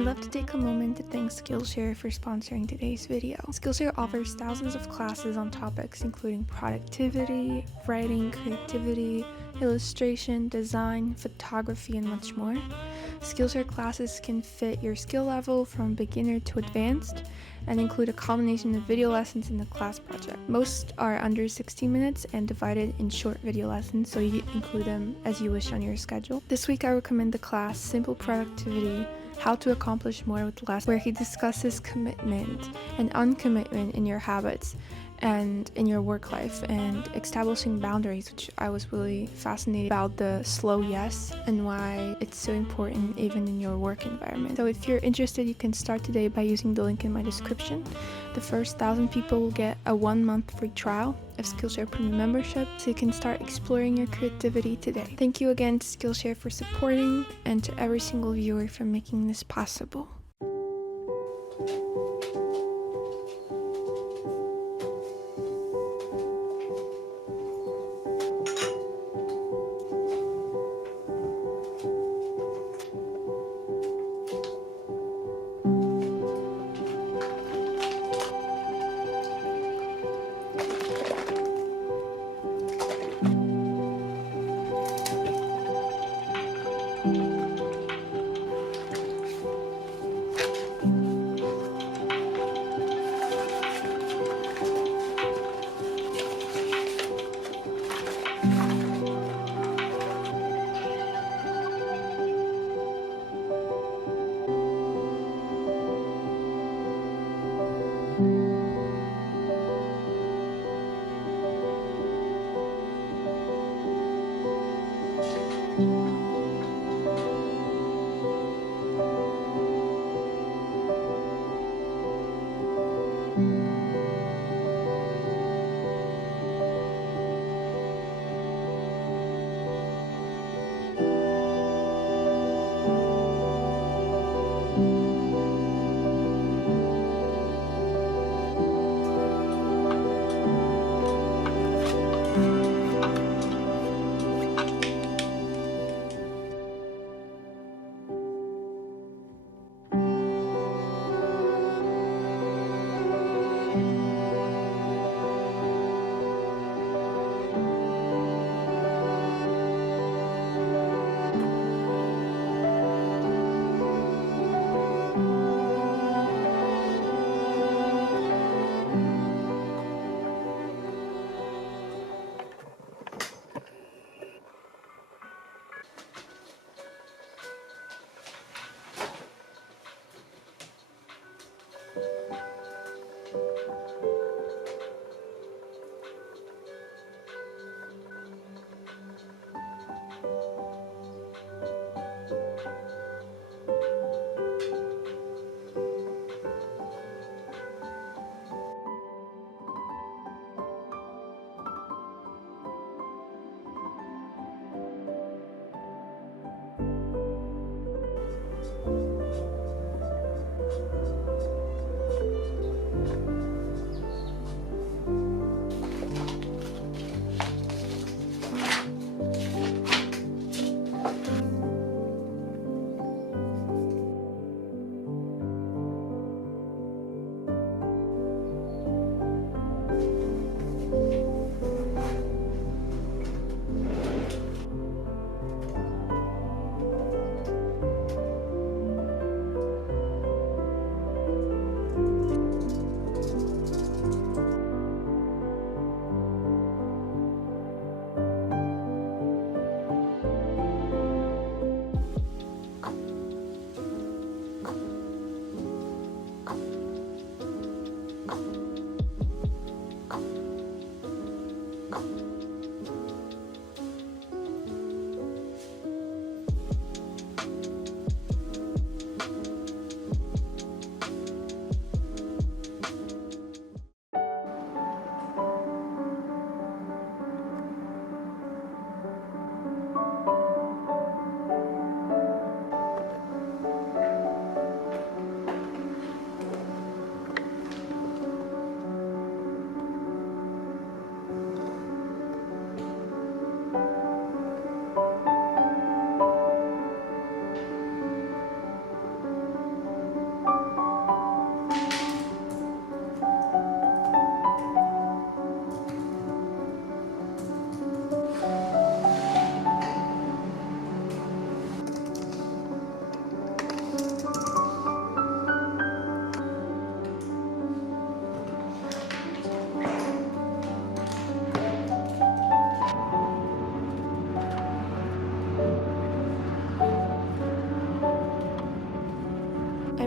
I'd love to take a moment to thank Skillshare for sponsoring today's video. Skillshare offers thousands of classes on topics including productivity, writing, creativity, illustration, design, photography, and much more. Skillshare classes can fit your skill level from beginner to advanced and include a combination of video lessons in the class project. Most are under 60 minutes and divided in short video lessons, so you include them as you wish on your schedule. This week I recommend the class Simple Productivity: How to Accomplish More with Less, where he discusses commitment and uncommitment in your habits and in your work life, and establishing boundaries, which I was really fascinated about the slow yes and why it's so important even in your work environment. So if you're interested, you can start today by using the link in my description. The first 1,000 people will get a 1-month free trial of Skillshare Premium membership, so you can start exploring your creativity today. Thank you again to Skillshare for supporting, and to every single viewer for making this possible.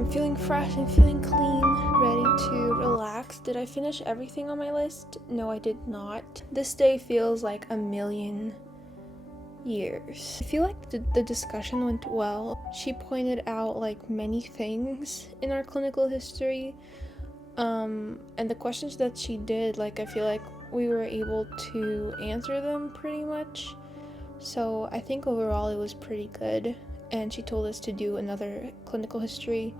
I'm feeling fresh and feeling clean, ready to relax. Did I finish everything on my list? No, I did not. This day feels like a million years. I feel like the discussion went well. She pointed out like many things in our clinical history, and the questions that she did, like I feel like we were able to answer them pretty much. So I think overall it was pretty good, and she told us to do another clinical history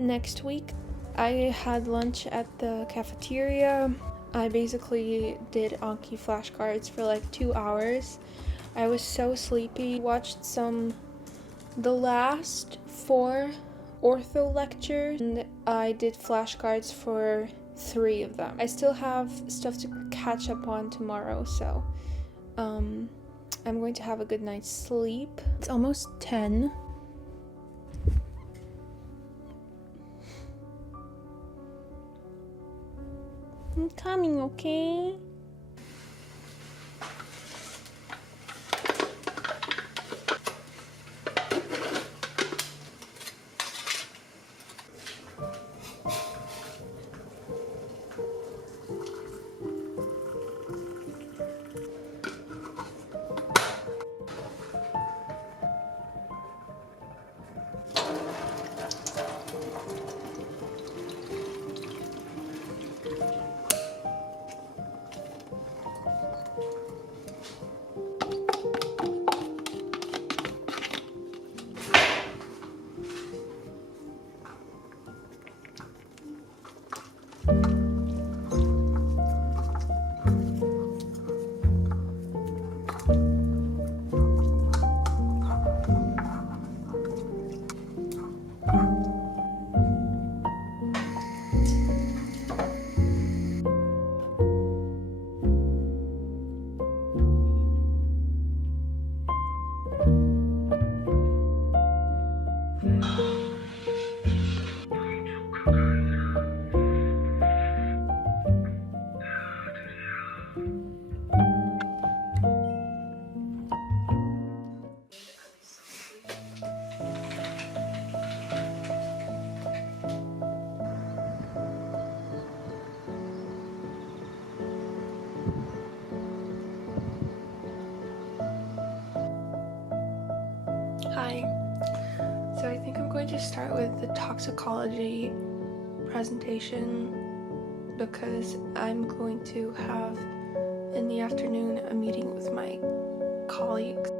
next week. I had lunch at the cafeteria. I basically did Anki flashcards for like 2 hours. I was so sleepy. Watched the last 4 ortho lectures, and I did flashcards for 3 of them. I still have stuff to catch up on tomorrow, so I'm going to have a good night's sleep. It's almost 10. I'm coming, okay? Hi. So I think I'm going to start with the toxicology presentation because I'm going to have in the afternoon a meeting with my colleagues.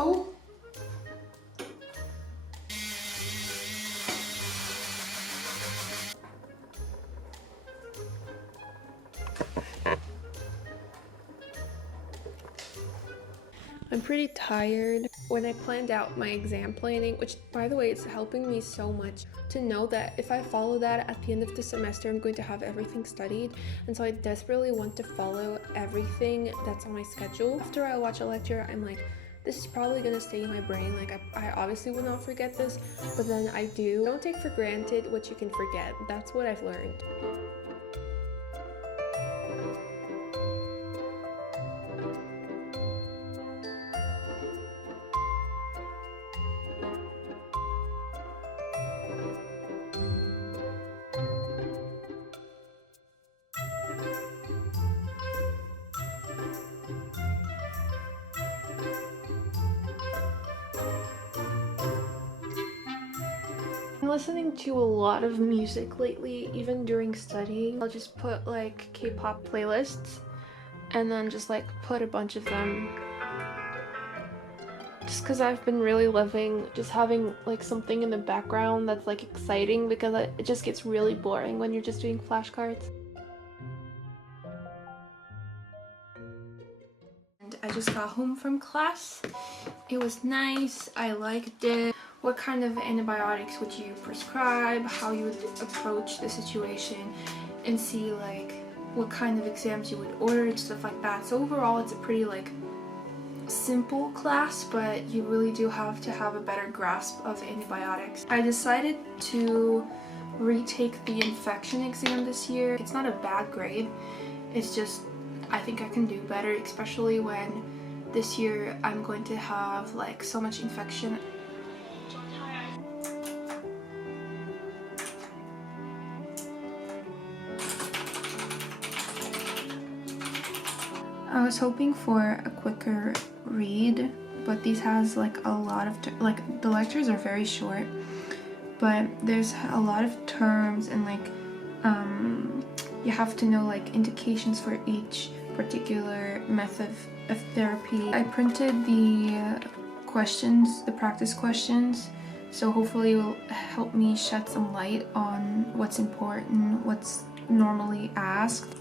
Oh. I'm pretty tired. When I planned out my exam planning, which by the way, it's helping me so much to know that if I follow that at the end of the semester, I'm going to have everything studied. And so I desperately want to follow everything that's on my schedule. After I watch a lecture, I'm like, this is probably gonna stay in my brain. Like I obviously will not forget this, but then I do. Don't take for granted what you can forget. That's what I've learned. been listening to a lot of music lately, even during studying. I'll just put like K-pop playlists and then just like put a bunch of them. Just because I've been really loving just having like something in the background that's like exciting, because it just gets really boring when you're just doing flashcards. And I just got home from class. It was nice. I liked it. What kind of antibiotics would you prescribe? How you would approach the situation, and see like what kind of exams you would order and stuff like that. So overall, it's a pretty like simple class, but you really do have to have a better grasp of antibiotics. I decided to retake the infection exam this year. It's not a bad grade. It's just I think I can do better, especially when this year I'm going to have like so much infection. I was hoping for a quicker read, but these has like a lot of like the lectures are very short, but there's a lot of terms, and like you have to know like indications for each particular method of therapy. I printed the questions, the practice questions, so hopefully it will help me shed some light on what's important, what's normally asked.